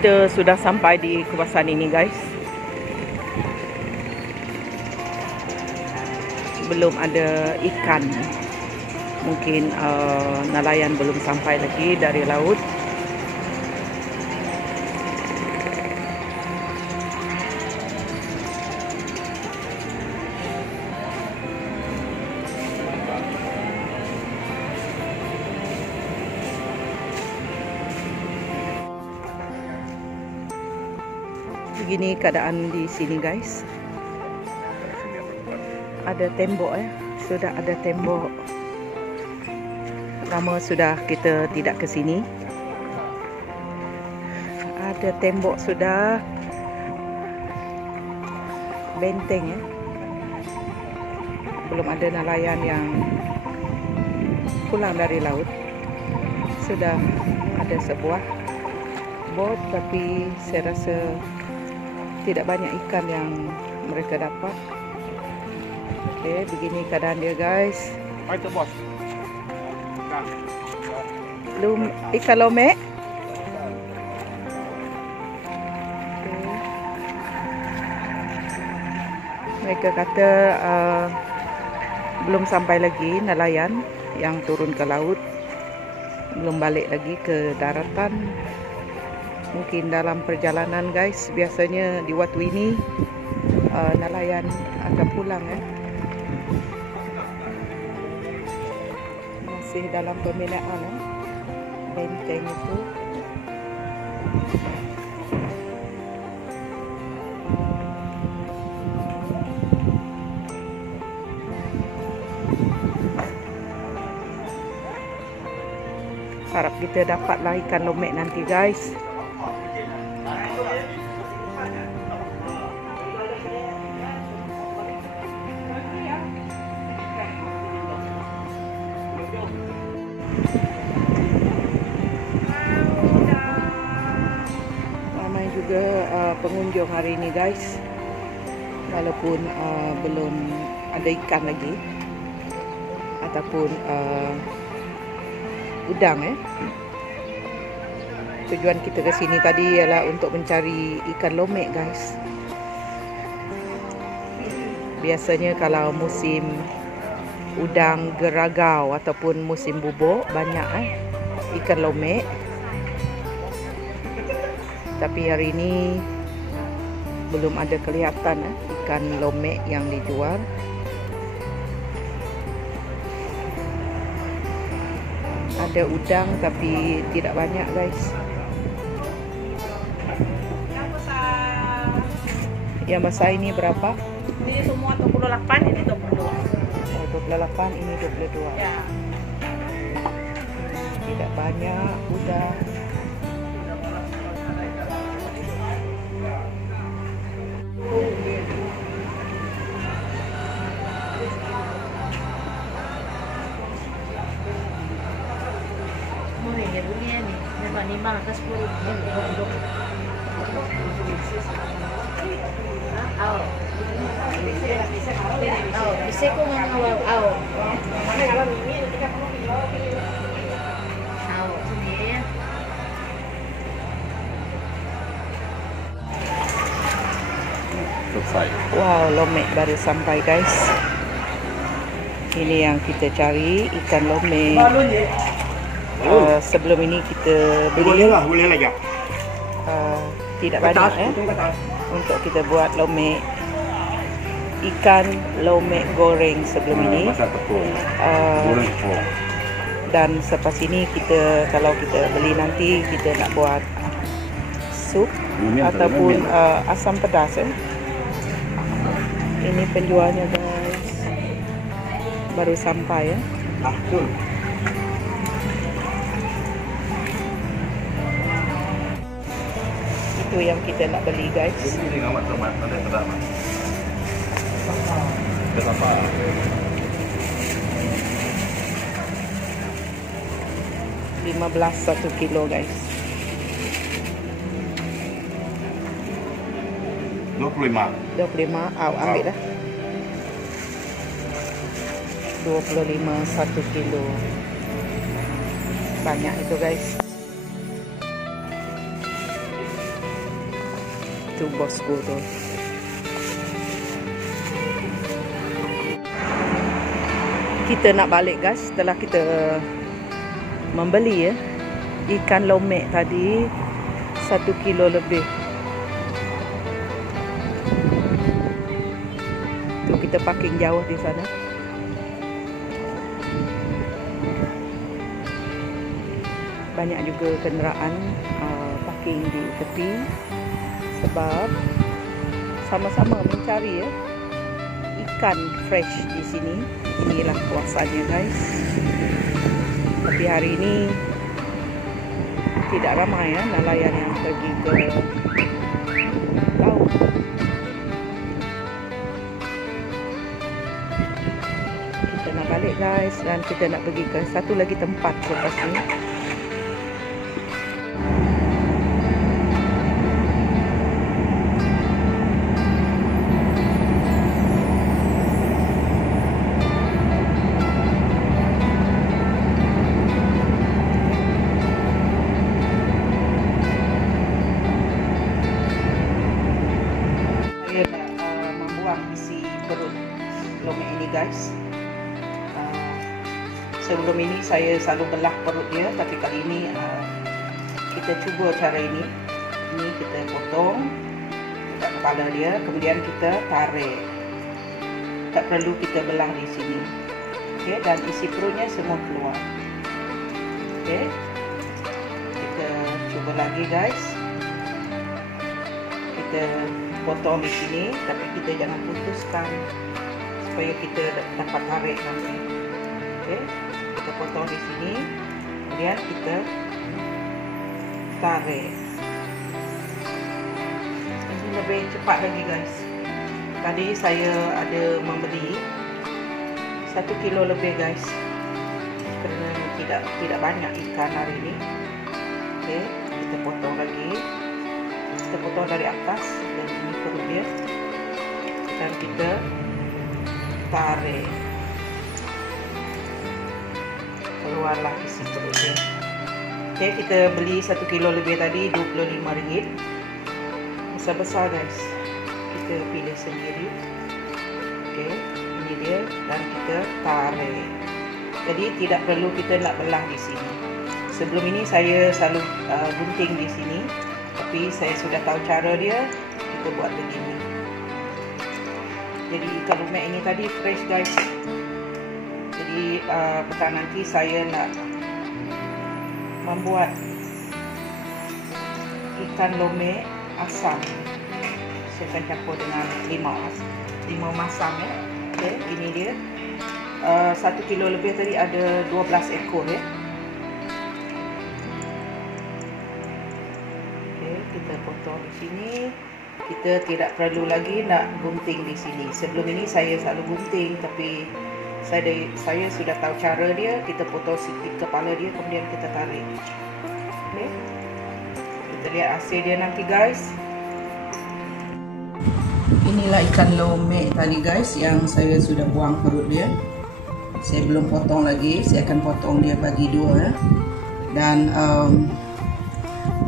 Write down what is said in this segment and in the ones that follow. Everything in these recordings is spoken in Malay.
Kita sudah sampai di kawasan ini guys. Belum ada ikan. Mungkin nelayan belum sampai lagi dari laut. Begini keadaan di sini guys. Ada tembok ya. Sudah ada tembok. Lama sudah kita tidak ke sini. Ada tembok sudah. Benteng ya. Belum ada nelayan yang pulang dari laut. Sudah ada sebuah bot, tapi saya rasa tidak banyak ikan yang mereka dapat. Oke, begini keadaan dia guys. Ikan lomek. Mereka kata belum sampai lagi nelayan yang turun ke laut. Belum balik lagi ke daratan. Mungkin dalam perjalanan guys, biasanya di waktu ini nelayan akan pulang ya. Masih dalam pembinaan ya, benteng itu. Harap kita dapatlah ikan lomek nanti guys. Ramai juga pengunjung hari ini guys. Walaupun belum ada ikan lagi ataupun udang ya. Tujuan kita ke sini tadi ialah untuk mencari ikan lomek guys. Biasanya kalau musim udang geragau ataupun musim bubuk banyak ikan lomek. Tapi hari ini belum ada kelihatan ikan lomek yang dijual. Ada udang tapi tidak banyak guys. Yang besar ini berapa? Ini semua 28, ini 22. Oh, 28, ini 22. Ya. Tidak banyak udang. Murah bunyinya nih. Nimbang ke 10. Bisa ko ngawag aw. Selesai. Wow, lomek baru sampai guys. Ini yang kita cari, ikan lomek. Sebelum ini kita beli. Boleh lagi. Tidak banyak untuk kita buat lomek. Ikan lomek goreng sebelum ini. Dan selepas ini kita, kalau kita beli nanti, kita nak buat sup ataupun asam pedas ya. Ini penjualnya guys. Baru sampai ya. Itu yang kita nak beli guys. 15 1 kilo guys. 25. 25, ambil dah. 25 1 kilo. Banyak itu guys. Itu bosku tuh. Kita nak balik guys setelah kita membeli ya ikan lomek tadi 1 kilo lebih. Tu kita parking jauh di sana. Banyak juga kenderaan parking di tepi sebab sama-sama mencari ya ikan fresh di sini. Inilah kawasannya guys. Tapi hari ini tidak ramai ya nelayan yang pergi ke laut. Kita nak balik guys dan kita nak pergi ke satu lagi tempat selepas ni. Isi perut lomek ini guys. Sebelum ini saya selalu belah perut dia, tapi kali ini kita cuba cara ini. Ini kita potong dekat kepala dia, kemudian kita tarik. Tak perlu kita belah di sini. Okey, dan isi perutnya semua keluar. Okey. Kita cuba lagi guys. Kita potong di sini, tapi kita jangan putuskan supaya kita dapat tarik nanti. Okey, kita potong di sini, kemudian kita tarik. Ini lebih cepat lagi guys. Tadi saya ada membeli 1 kilo lebih guys, kerana tidak banyak ikan hari ini. Okey, kita potong lagi. Kita potong dari atas dan ini perut dia, dan kita tarik, keluarlah isi perut dia. Okey, kita beli 1 kilo lebih tadi RM25. Besar-besar guys, kita pilih sendiri. Okey, ini dia, dan kita tarik. Jadi tidak perlu kita nak belah di sini. Sebelum ini saya selalu gunting di sini, tapi saya sudah tahu cara dia, kita buat begini. Jadi ikan lomek ini tadi fresh guys. Jadi petang nanti saya nak membuat ikan lomek asam. Saya akan campur dengan limau masam ya. Okay, ini dia. 1 kilo lebih tadi ada 12 ekor ya. Kita potong di sini. Kita tidak perlu lagi nak gunting di sini. Sebelum ini saya selalu gunting, tapi saya sudah tahu cara dia. Kita potong sikit kepala dia, kemudian kita tarik. Okay. Kita lihat hasil dia nanti guys. Inilah ikan lomek tadi guys, yang saya sudah buang perut dia. Saya belum potong lagi. Saya akan potong dia bagi dua ya. Dan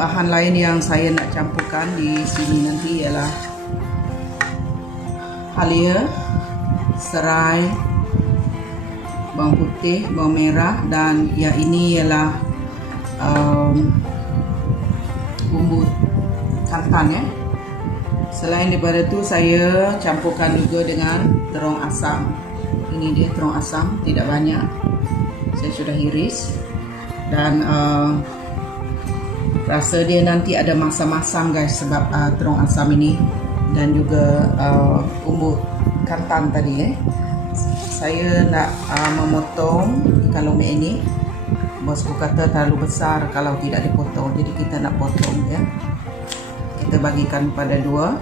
bahan lain yang saya nak campurkan di sini nanti ialah halia, serai, bawang putih, bawang merah, dan yang ini ialah bumbu santan ya. Selain daripada itu saya campurkan juga dengan terong asam. Ini dia terong asam, tidak banyak. Saya sudah iris dan rasa dia nanti ada masam-masam guys, sebab terong asam ini dan juga bumbu kantan tadi Saya nak memotong ikan lomek ini. Bosku kata terlalu besar kalau tidak dipotong, jadi kita nak potong ya. Kita bagikan pada dua.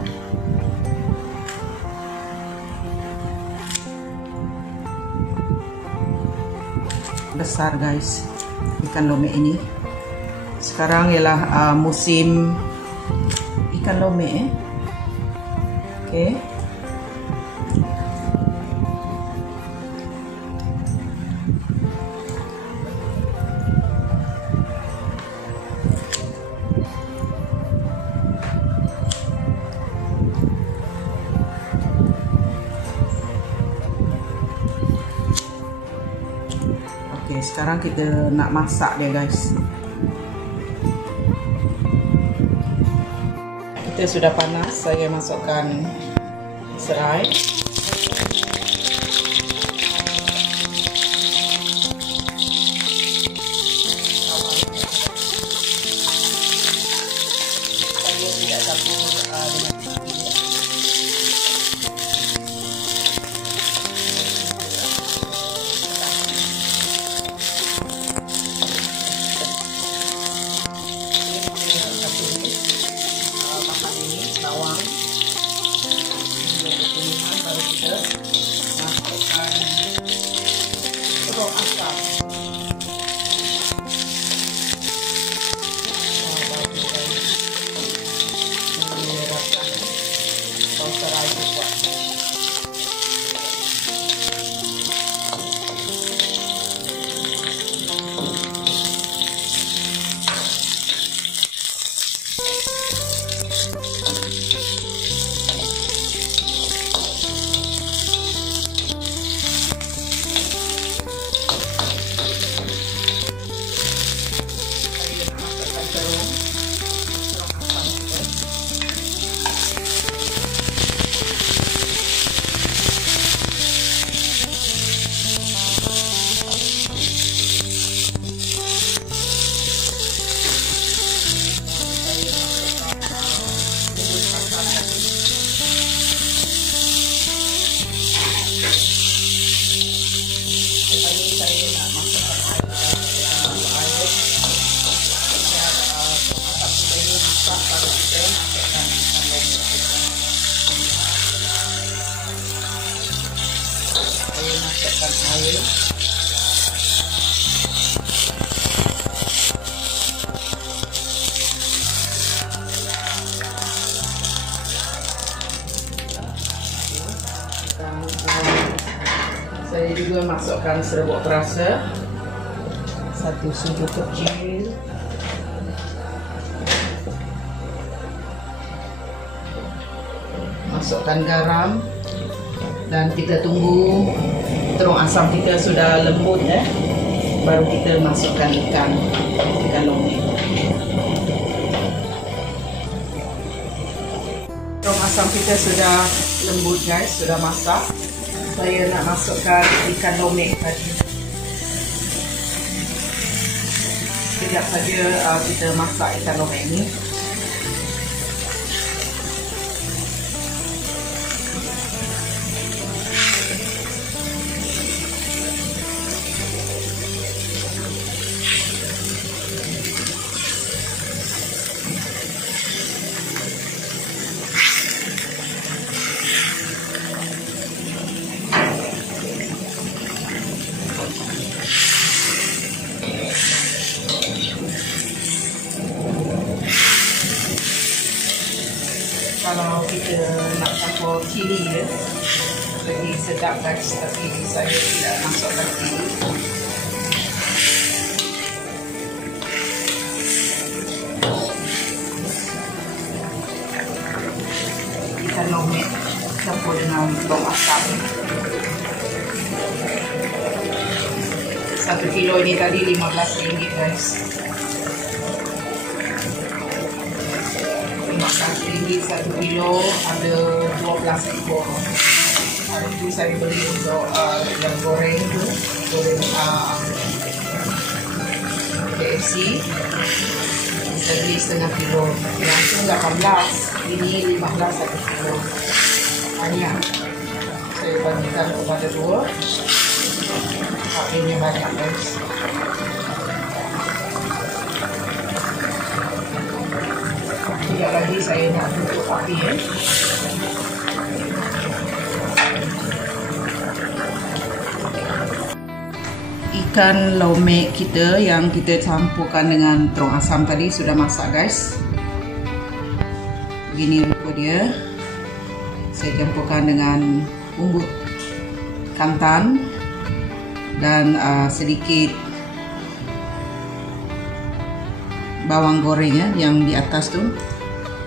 Besar guys ikan lomek ini. Sekarang ialah musim ikan lomek Okey. Sekarang kita nak masak dia guys. Kita sudah panas, saya masukkan serai. Saya tidak campur dengan cili. Bawang hingga kekuningan, baru kita masukkan terong asam. Baru kita menyerapkan bawang serai juga. Masukkan air. Saya juga masukkan serbuk perasa 1 sendok kecil. Masukkan garam. Dan kita tunggu terong asam kita sudah lembut ya. Baru kita masukkan ikan lome. Terong asam kita sudah lembut guys, sudah masak. Saya nak masukkan ikan lome tadi. Sekejap saja kita masak ikan lome ini. Kalau kita nak campur cili ya, lebih sedap guys, tapi saya tidak masukkan cili. Ikan lome campur dengan terong asam. 1 kilo ini tadi RM15 guys. RM15 1 kilo, ada 12 ekor. Hari itu saya beli untuk yang goreng tu, goreng KFC. Saya beli setengah kilo. Yang tu 18, ini 15 1 kilo. Banyak. Saya bagikan kepada 2. Pakainya banyak guys. Sekejap lagi saya nak tutup api ya. Ikan lome kita yang kita campurkan dengan terong asam tadi sudah masak guys. Begini rupa dia. Saya campurkan dengan bumbu kantan dan sedikit bawang goreng ya, yang di atas tu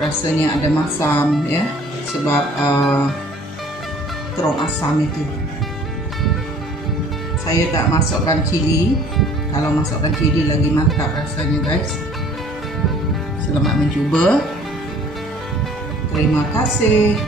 rasanya ada masam ya, sebab terong asam itu. Saya tak masukkan cili Kalau masukkan cili lagi mantap rasanya guys. Selamat mencuba. Terima kasih.